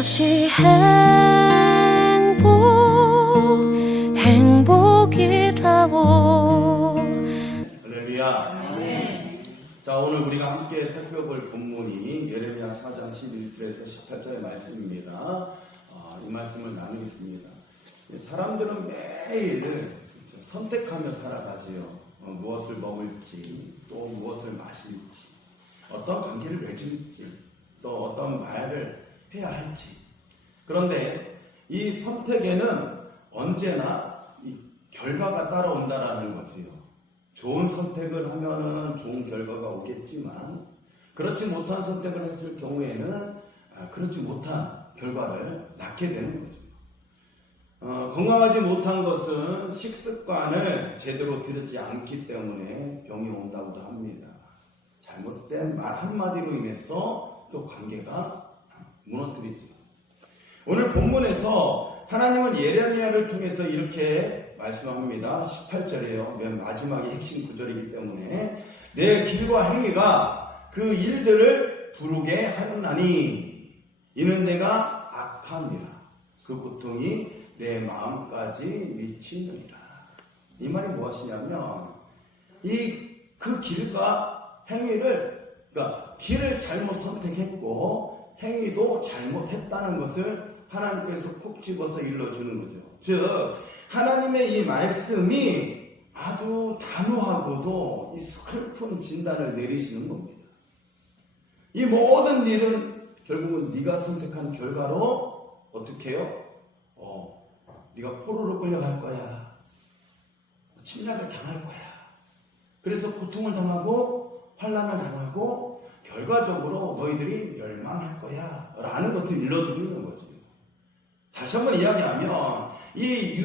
그것이 행복이라고. 할렐루야. 자, 오늘 우리가 함께 살펴볼 본문이 예레미야 4장 11절에서 18절의 말씀입니다. 이 말씀을 나누겠습니다. 사람들은 매일 선택하며 살아가지요. 무엇을 먹을지, 또 무엇을 마실지, 어떤 관계를 맺을지, 또 어떤 말을 해야 할지. 그런데 이 선택에는 언제나 이 결과가 따라온다라는 거지요. 좋은 선택을 하면은 좋은 결과가 오겠지만, 그렇지 못한 선택을 했을 경우에는 그렇지 못한 결과를 낳게 되는 거죠. 건강하지 못한 것은 식습관을 제대로 들이지 않기 때문에 병이 온다고도 합니다. 잘못된 말 한마디로 인해서 또 관계가 무너뜨리죠. 오늘 본문에서 하나님은 예레미야를 통해서 이렇게 말씀합니다. 18절이에요. 맨 마지막에 핵심 구절이기 때문에 내 길과 행위가 그 일들을 부르게 하였나니 이는 내가 악함이라 그 고통이 내 마음까지 미치느니라. 이 말이 무엇이냐면 그 길과 행위를, 그러니까 길을 잘못 선택했고 행위도 잘못했다는 것을 하나님께서 콕 집어서 일러주는 거죠. 즉 하나님의 이 말씀이 아주 단호하고도 이 슬픈 진단을 내리시는 겁니다. 이 모든 일은 결국은 네가 선택한 결과로 어떻게 해요? 네가 포로로 끌려갈 거야. 침략을 당할 거야. 그래서 고통을 당하고 환난을 당하고 결과적으로 너희들이 멸망할 거야 라는 것을 일러주고 있는 거죠. 다시 한번 이야기하면 이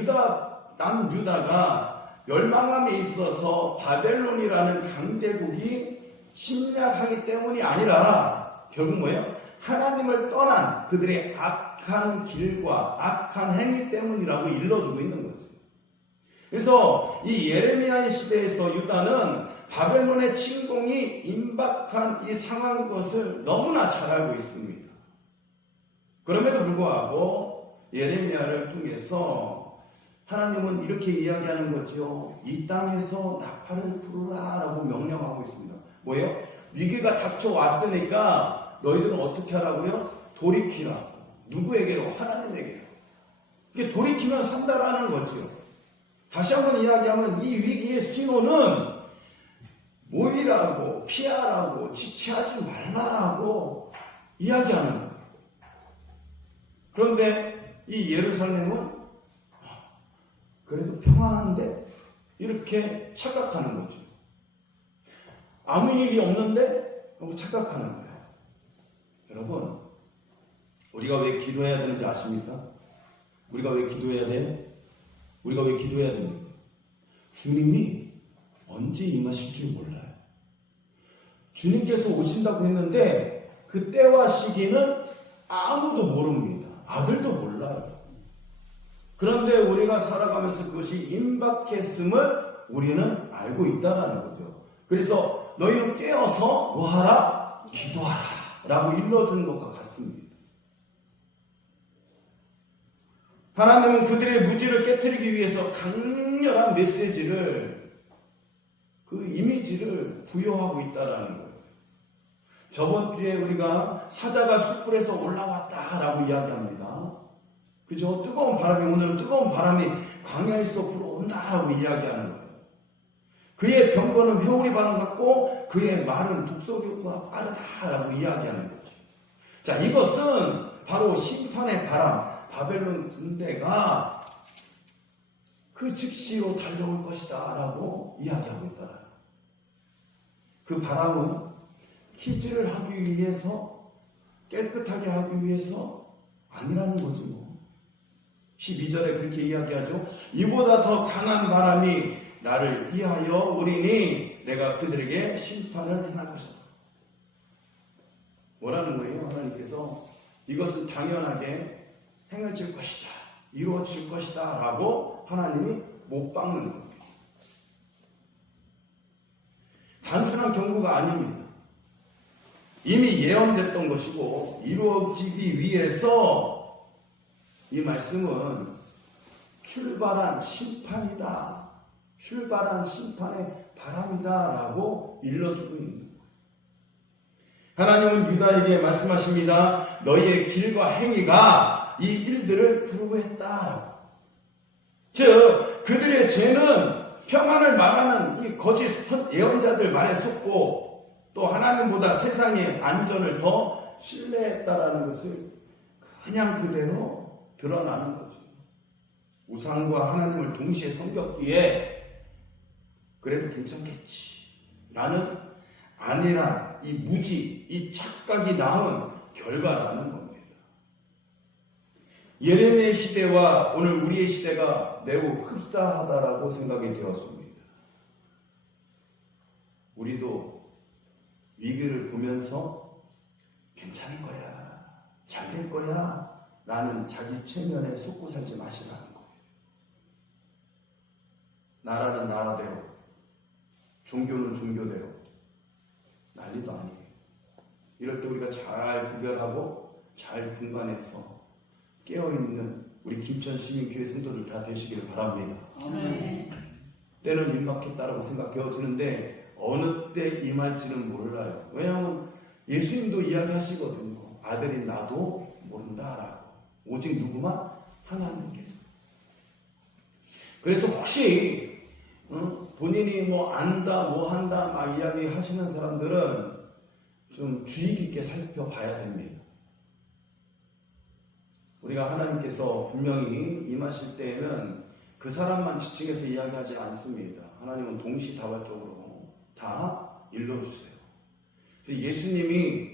남유다가 멸망함에 있어서 바벨론이라는 강대국이 침략하기 때문이 아니라 결국 뭐예요? 하나님을 떠난 그들의 악한 길과 악한 행위 때문이라고 일러주고 있는 거죠. 그래서 이 예레미야의 시대에서 유다는 바벨론의 침공이 임박한 이 상황인 것을 너무나 잘 알고 있습니다. 그럼에도 불구하고 예레미야를 통해서 하나님은 이렇게 이야기하는 거죠. 이 땅에서 나팔을 부르라 라고 명령하고 있습니다. 뭐예요? 위기가 닥쳐왔으니까 너희들은 어떻게 하라고요? 돌이키라. 누구에게로? 하나님에게로. 이게 돌이키면 산다라는 거죠. 다시 한번 이야기하면 이 위기의 신호는 모이라고, 피하라고, 지체하지 말라라고 이야기하는 거예요. 그런데 이 예루살렘은 그래도 평안한데 이렇게 착각하는 거죠. 아무 일이 없는데 너무 착각하는 거예요. 여러분, 우리가 왜 기도해야 되는지 아십니까? 우리가 왜 기도해야 돼요? 우리가 왜 기도해야 됩니까? 주님이 언제 임하실 줄 몰라요. 주님께서 오신다고 했는데 그 때와 시기는 아무도 모릅니다. 아들도 몰라요. 그런데 우리가 살아가면서 그것이 임박했음을 우리는 알고 있다는 거죠. 그래서 너희는 깨어서 뭐하라? 기도하라 라고 일러주는 것과 같습니다. 하나님은 그들의 무지를 깨트리기 위해서 강렬한 메시지를, 그 이미지를 부여하고 있다는 거예요. 저번 주에 우리가 사자가 숯불에서 올라왔다라고 이야기합니다. 그죠? 뜨거운 바람이, 오늘은 뜨거운 바람이 광야에서 불어온다라고 이야기하는 거예요. 그의 병거는 회오리 바람 같고 그의 말은 독소리보다 빠르다라고 이야기하는 거죠. 자, 이것은 바로 심판의 바람, 바벨론 군대가 그 즉시로 달려올 것이다 라고 이야기하고 있다. 그 바람은 키즈를 하기 위해서, 깨끗하게 하기 위해서 아니라는 거지 뭐. 12절에 그렇게 이야기하죠. 이보다 더 강한 바람이 나를 위하여 오리니 내가 그들에게 심판을 행할 것이다. 뭐라는 거예요? 하나님께서 이것은 당연하게 행해질 것이다, 이루어질 것이다 라고 하나님이 못 박는 겁니다. 단순한 경고가 아닙니다. 이미 예언됐던 것이고 이루어지기 위해서 이 말씀은 출발한 심판이다. 출발한 심판의 바람이다라고 일러주고 있는 거예요. 하나님은 유다에게 말씀하십니다. 너희의 길과 행위가 이 일들을 부르고했다. 즉 그들의 죄는 평안을 말하는 이 거짓 예언자들 말에 속고 또 하나님보다 세상의 안전을 더 신뢰했다라는 것을 그냥 그대로 드러나는 거죠. 우상과 하나님을 동시에 섬겼기에 그래도 괜찮겠지 라는 안일한 이 무지, 이 착각이 낳은 결과라는 겁니다. 예레미야의 시대와 오늘 우리의 시대가 매우 흡사하다라고 생각이 되었습니다. 우리도 위기를 보면서 괜찮을 거야, 잘 될 거야 라는 자기 최면에 속고 살지 마시라는 거예요. 나라는 나라대로, 종교는 종교대로 난리도 아니에요. 이럴 때 우리가 잘 구별하고 잘 분간해서 깨어있는 우리 김천시민교회 성도들 다 되시길 바랍니다. 아멘. 때는 임박했다라고 생각되어지는데 어느 때 임할지는 몰라요. 왜냐하면 예수님도 이야기하시거든요. 아들인 나도 모른다라고. 오직 누구만? 하나님께서. 그래서 혹시 본인이 뭐 안다 뭐 한다 막 이야기하시는 사람들은 좀 주의 깊게 살펴봐야 됩니다. 우리가 하나님께서 분명히 임하실 때에는 그 사람만 지칭해서 이야기하지 않습니다. 하나님은 동시다발적으로 다 일러주세요. 그래서 예수님이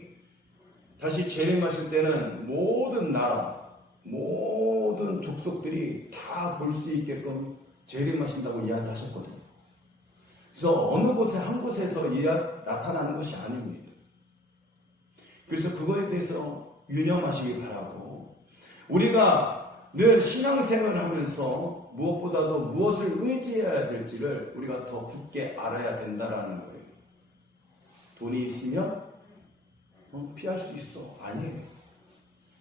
다시 재림하실 때는 모든 나라, 모든 족속들이 다 볼 수 있게끔 재림하신다고 이야기하셨거든요. 그래서 어느 곳에 한 곳에서 나타나는 것이 아닙니다. 그래서 그거에 대해서 유념하시기 바라고, 우리가 늘 신앙생활을 하면서 무엇보다도 무엇을 의지해야 될지를 우리가 더 굳게 알아야 된다라는 거예요. 돈이 있으면 피할 수 있어. 아니에요.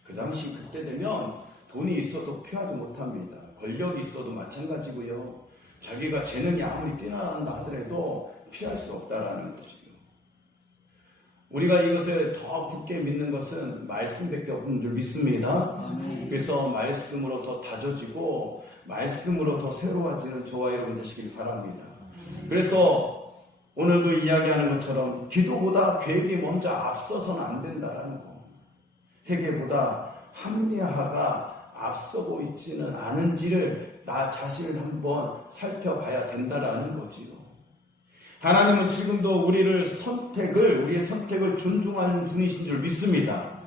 그 당시 그때 되면 돈이 있어도 피하지 못합니다. 권력이 있어도 마찬가지고요. 자기가 재능이 아무리 뛰어난다 하더라도 피할 수 없다라는 것이죠. 우리가 이것을 더 굳게 믿는 것은 말씀밖에 없는 줄 믿습니다. 그래서 말씀으로 더 다져지고 말씀으로 더 새로워지는 저와 여러분 되시길 바랍니다. 그래서 오늘도 이야기하는 것처럼 기도보다 계획이 먼저 앞서서는 안 된다라는 거. 회개보다 합리화가 앞서고 있지는 않은지를 나 자신을 한번 살펴봐야 된다라는 거지요. 하나님은 지금도 우리의 선택을 존중하는 분이신 줄 믿습니다.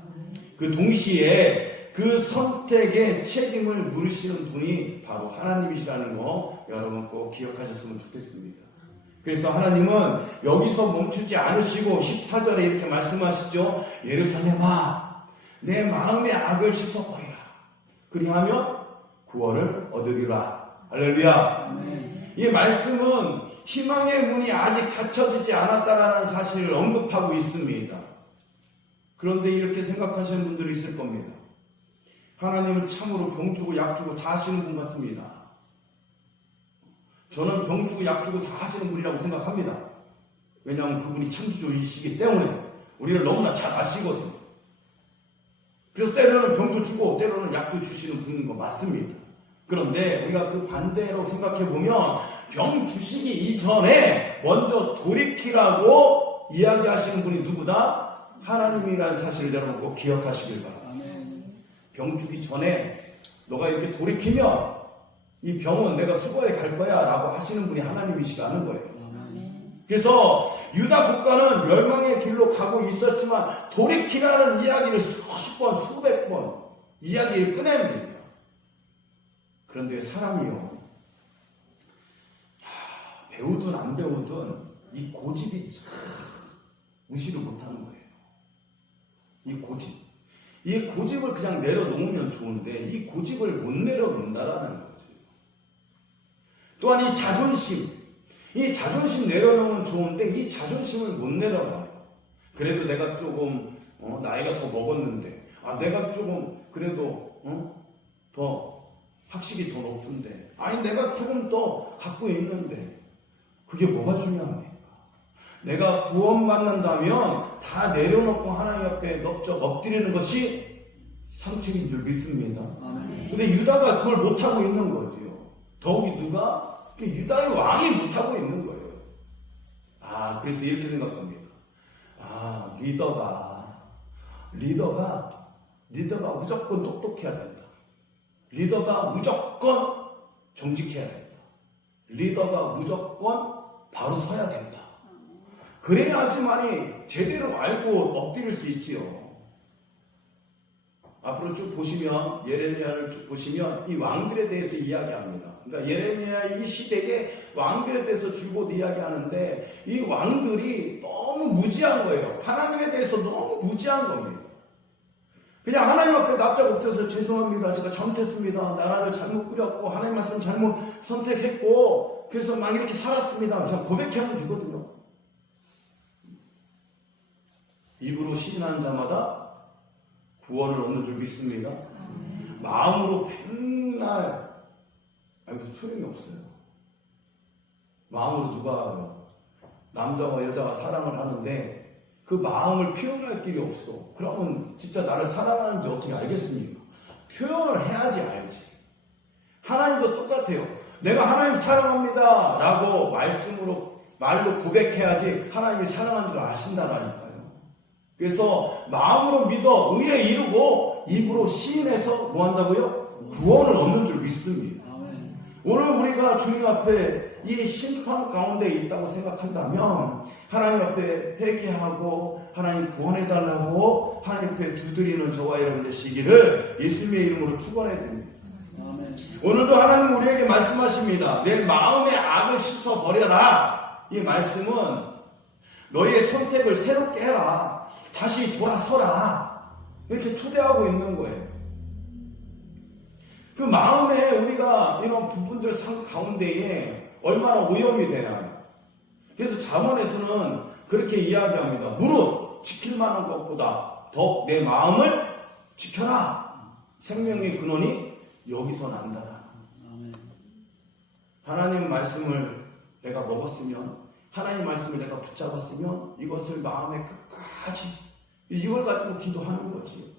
그 동시에 그 선택의 책임을 물으시는 분이 바로 하나님이시라는 거 여러분 꼭 기억하셨으면 좋겠습니다. 그래서 하나님은 여기서 멈추지 않으시고 14절에 이렇게 말씀하시죠. 예루살렘아, 내 마음의 악을 씻어버리라. 그리하면 구원을 얻으리라. 할렐루야. 이 말씀은 희망의 문이 아직 닫혀지지 않았다라는 사실을 언급하고 있습니다. 그런데 이렇게 생각하시는 분들이 있을 겁니다. 하나님은 참으로 병 주고 약 주고 다 하시는 분 같습니다. 저는 병 주고 약 주고 다 하시는 분이라고 생각합니다. 왜냐하면 그분이 창조주이시기 때문에 우리를 너무나 잘 아시거든요. 그래서 때로는 병도 주고 때로는 약도 주시는 분인 거 맞습니다. 그런데 우리가 그 반대로 생각해 보면 병 주시기 이전에 먼저 돌이키라고 이야기하시는 분이 누구다? 하나님이라는 사실을 여러분 꼭 기억하시길 바랍니다. 병 주기 전에 너가 이렇게 돌이키면 이 병은 내가 수거해 갈 거야 라고 하시는 분이 하나님이시라는 거예요. 그래서 유다 국가는 멸망의 길로 가고 있었지만 돌이키라는 이야기를 수십 번 수백 번 이야기를 꺼냅니다. 그런데 사람이요, 배우든 안 배우든 이 고집이 무시를 못하는 거예요. 이 고집을 그냥 내려놓으면 좋은데 이 고집을 못 내려놓는다라는 거죠. 또한 이 자존심 내려놓으면 좋은데 이 자존심을 못 내려놔요. 그래도 내가 조금 나이가 더 먹었는데, 내가 조금 그래도 더 학식이 더 높은데, 아니 내가 조금 더 갖고 있는데, 그게 뭐가 중요합니까? 내가 구원받는다면 다 내려놓고 하나님 앞에 엎드리는 것이 상책인 줄 믿습니다. 근데 유다가 그걸 못하고 있는 거지요. 더욱이 누가? 유다의 왕이 못하고 있는 거예요. 그래서 이렇게 생각합니다. 리더가 무조건 똑똑해야 된다. 리더가 무조건 정직해야 된다. 리더가 무조건 바로 서야 된다. 그래야지만이 제대로 알고 엎드릴 수 있지요. 앞으로 쭉 보시면, 예레미야를 쭉 보시면 이 왕들에 대해서 이야기합니다. 그러니까 예레미야 이 시대에 왕들에 대해서 줄곧 이야기하는데, 이 왕들이 너무 무지한 거예요. 하나님에 대해서 너무 무지한 겁니다. 그냥 하나님 앞에 납작 엎드려서 죄송합니다, 제가 잘못했습니다, 나라를 잘못 꾸렸고 하나님 말씀 잘못 선택했고 그래서 막 이렇게 살았습니다, 그냥 고백하면 되거든요. 입으로 시인하는 자마다 구원을 얻는 줄 믿습니다. 마음으로 맨날 소용이 없어요. 마음으로 누가 남자와 여자가 사랑을 하는데 그 마음을 표현할 길이 없어. 그러면 진짜 나를 사랑하는지 어떻게 알겠습니까? 표현을 해야지 알지. 하나님도 똑같아요. 내가 하나님 사랑합니다 라고 말로 고백해야지 하나님이 사랑한 줄 아신다라니까요. 그래서 마음으로 믿어 의에 이르고 입으로 시인해서 뭐 한다고요? 구원을 얻는 줄 믿습니다. 오늘 우리가 주님 앞에 이 심판 가운데 있다고 생각한다면 하나님 앞에 회개하고 하나님 구원해달라고 하나님 앞에 두드리는 저와 여러분 되시기를 예수님의 이름으로 축원해 드립니다. 오늘도 하나님 우리에게 말씀하십니다. 내 마음의 악을 씻어버려라. 이 말씀은 너희의 선택을 새롭게 해라. 다시 돌아서라. 이렇게 초대하고 있는 거예요. 그 마음에 우리가 이런 부분들 가운데에 얼마나 오염이 되나요? 그래서 잠언에서는 그렇게 이야기합니다. 무릇 지킬 만한 것보다 더 내 마음을 지켜라. 생명의 근원이 여기서 난다. 하나님 말씀을 내가 먹었으면, 하나님 말씀을 내가 붙잡았으면 이것을 마음에 끝까지 이걸 가지고 기도하는 거지.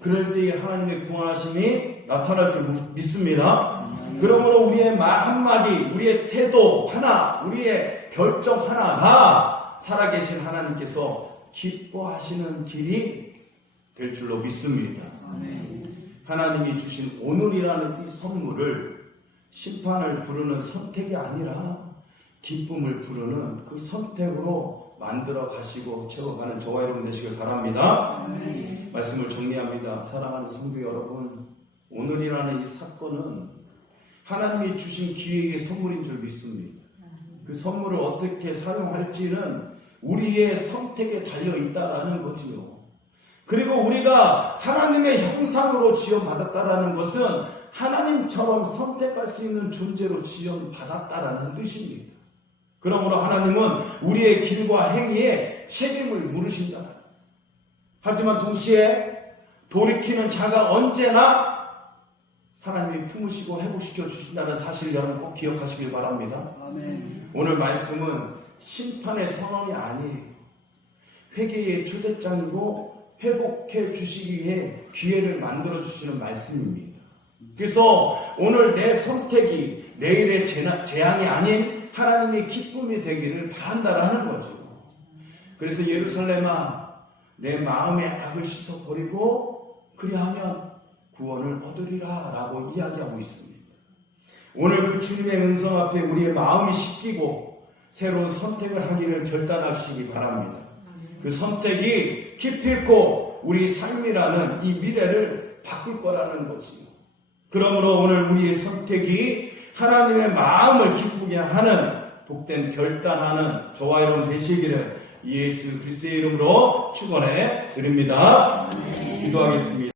그럴 때에 하나님의 구원하심이 나타날 줄 믿습니다. 그러므로 우리의 말 한마디, 우리의 태도 하나, 우리의 결정 하나가 살아계신 하나님께서 기뻐하시는 길이 될 줄로 믿습니다. 하나님이 주신 오늘이라는 이 선물을 심판을 부르는 선택이 아니라 기쁨을 부르는 그 선택으로 만들어 가시고 채워가는 저와 여러분 되시길 바랍니다. 말씀을 정리합니다. 사랑하는 성도 여러분, 오늘이라는 이 사건은 하나님이 주신 기회의 선물인 줄 믿습니다. 그 선물을 어떻게 사용할지는 우리의 선택에 달려 있다라는 거지요. 그리고 우리가 하나님의 형상으로 지원받았다라는 것은 하나님처럼 선택할 수 있는 존재로 지원받았다라는 뜻입니다. 그러므로 하나님은 우리의 길과 행위에 책임을 물으신다. 하지만 동시에 돌이키는 자가 언제나 하나님이 품으시고 회복시켜 주신다는 사실 여러분 꼭 기억하시길 바랍니다. 오늘 말씀은 심판의 선언이 아니에요. 회개의 초대장이고 회복해 주시기 위해 기회를 만들어 주시는 말씀입니다. 그래서 오늘 내 선택이 내일의 재앙이 아닌 하나님의 기쁨이 되기를 바란다라는 거죠. 그래서 예루살렘아, 내 마음의 악을 씻어버리고 그리하면 구원을 얻으리라 라고 이야기하고 있습니다. 오늘 그 주님의 음성 앞에 우리의 마음이 씻기고 새로운 선택을 하기를 결단하시기 바랍니다. 그 선택이 기필코 우리 삶이라는 이 미래를 바꿀 거라는 거지요. 그러므로 오늘 우리의 선택이 하나님의 마음을 기쁘게 하는 복된 결단하는 저와 여러분 되시기를 예수 그리스도의 이름으로 축원해 드립니다. 기도하겠습니다.